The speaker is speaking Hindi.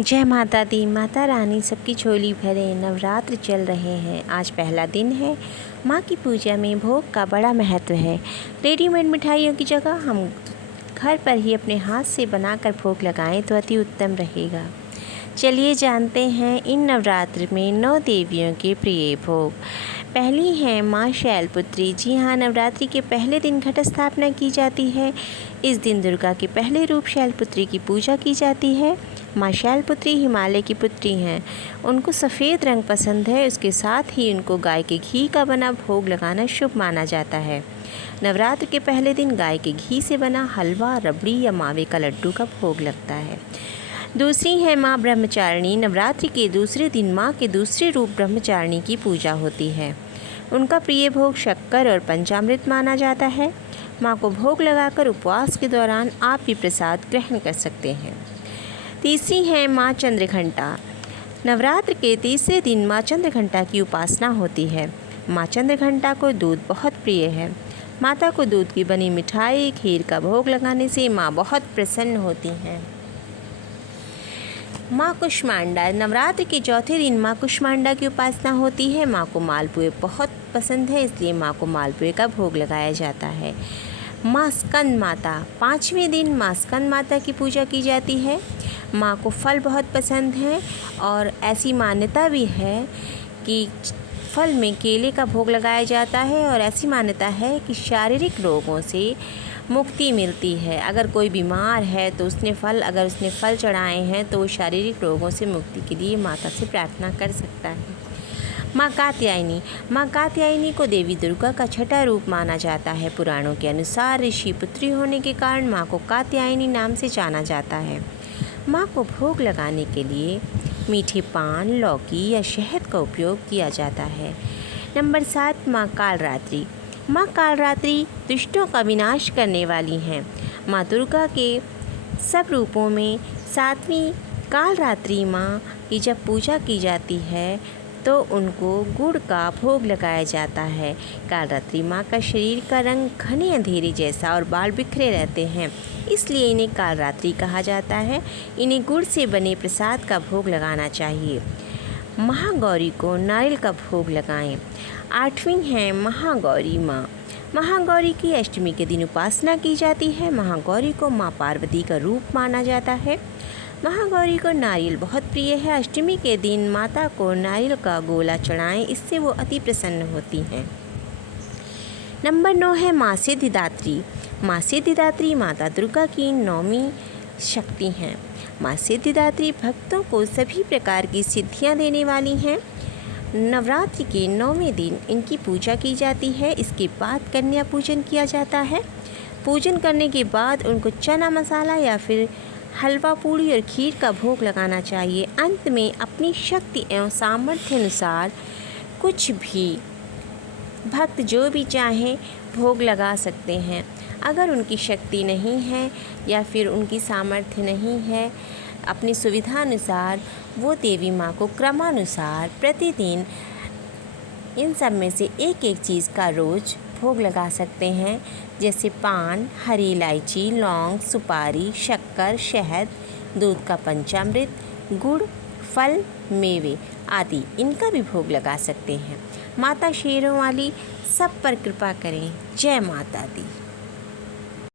जय माता दी। माता रानी सबकी झोली भरे, नवरात्र चल रहे हैं। आज पहला दिन है। माँ की पूजा में भोग का बड़ा महत्व है। रेडीमेड मिठाइयों की जगह हम घर पर ही अपने हाथ से बनाकर भोग लगाएं तो अति उत्तम रहेगा। चलिए जानते हैं इन नवरात्र में 9 देवियों के प्रिय भोग। पहली है माँ शैलपुत्री। जी हाँ, नवरात्रि के पहले दिन घट स्थापना की जाती है। इस दिन दुर्गा के पहले रूप शैलपुत्री की पूजा की जाती है। माँ शैलपुत्री हिमालय की पुत्री हैं। उनको सफ़ेद रंग पसंद है। उसके साथ ही उनको गाय के घी का बना भोग लगाना शुभ माना जाता है। नवरात्र के पहले दिन गाय के घी से बना हलवा, रबड़ी या मावे का लड्डू का भोग लगता है। दूसरी है माँ ब्रह्मचारिणी। नवरात्रि के दूसरे दिन माँ के दूसरे रूप ब्रह्मचारिणी की पूजा होती है। उनका प्रिय भोग शक्कर और पंचामृत माना जाता है। माँ को भोग लगाकर उपवास के दौरान आप भी प्रसाद ग्रहण कर सकते हैं। तीसरी है माँ चंद्रघंटा। नवरात्र के तीसरे दिन माँ चंद्रघंटा की उपासना होती है। माँ चंद्रघंटा को दूध बहुत प्रिय है। माता को दूध की बनी मिठाई, खीर का भोग लगाने से माँ बहुत प्रसन्न होती हैं। माँ कुष्मांडा। नवरात्र के चौथे दिन माँ कुष्मांडा की उपासना होती है। माँ को मालपुए बहुत पसंद है, इसलिए माँ को मालपुए का भोग लगाया जाता है। माँ स्कंद माता। 5वें दिन माँ स्कंद माता की पूजा की जाती है। माँ को फल बहुत पसंद है और ऐसी मान्यता भी है कि फल में केले का भोग लगाया जाता है और ऐसी मान्यता है कि शारीरिक रोगों से मुक्ति मिलती है। अगर कोई बीमार है तो उसने फल चढ़ाए हैं तो वो शारीरिक रोगों से मुक्ति के लिए माता से प्रार्थना कर सकता है। माँ कात्यायनी। माँ कात्यायनी को देवी दुर्गा का छठा रूप माना जाता है। पुराणों के अनुसार ऋषि पुत्री होने के कारण माँ को कात्यायनी नाम से जाना जाता है। माँ को भोग लगाने के लिए मीठे पान, लौकी या शहद का उपयोग किया जाता है। नंबर 7 माँ कालरात्रि। माँ कालरात्रि दुष्टों का विनाश करने वाली हैं। माँ दुर्गा के सब रूपों में 7वीं कालरात्रि माँ की जब पूजा की जाती है तो उनको गुड़ का भोग लगाया जाता है। कालरात्रि माँ का शरीर का रंग घने अंधेरे जैसा और बाल बिखरे रहते हैं, इसलिए इन्हें कालरात्रि कहा जाता है। इन्हें गुड़ से बने प्रसाद का भोग लगाना चाहिए। महागौरी को नारियल का भोग लगाएं। 8वीं है महागौरी माँ। महागौरी की अष्टमी के दिन उपासना की जाती है। महागौरी को माँ पार्वती का रूप माना जाता है। महागौरी को नारियल बहुत प्रिय है। अष्टमी के दिन माता को नारियल का गोला चढ़ाएं, इससे वो अति प्रसन्न होती हैं। नंबर 9 है माँ सिद्धिदात्री। माँ सिद्धिदात्री माता दुर्गा की 9वीं शक्ति हैं। माँ सिद्धिदात्री भक्तों को सभी प्रकार की सिद्धियाँ देने वाली हैं। नवरात्रि के 9वें दिन इनकी पूजा की जाती है। इसके बाद कन्या पूजन किया जाता है। पूजन करने के बाद उनको चना मसाला या फिर हलवा, पूड़ी और खीर का भोग लगाना चाहिए। अंत में अपनी शक्ति एवं सामर्थ्य अनुसार कुछ भी भक्त जो भी चाहें भोग लगा सकते हैं। अगर उनकी शक्ति नहीं है या फिर उनकी सामर्थ्य नहीं है, अपनी सुविधा अनुसार वो देवी माँ को क्रमानुसार प्रतिदिन इन सब में से एक एक चीज़ का रोज़ भोग लगा सकते हैं, जैसे पान, हरी इलायची, लौंग, सुपारी, शक्कर, शहद, दूध का पंचामृत, गुड़, फल, मेवे आदि इनका भी भोग लगा सकते हैं। माता शेरों वाली सब पर कृपा करें। जय माता दी।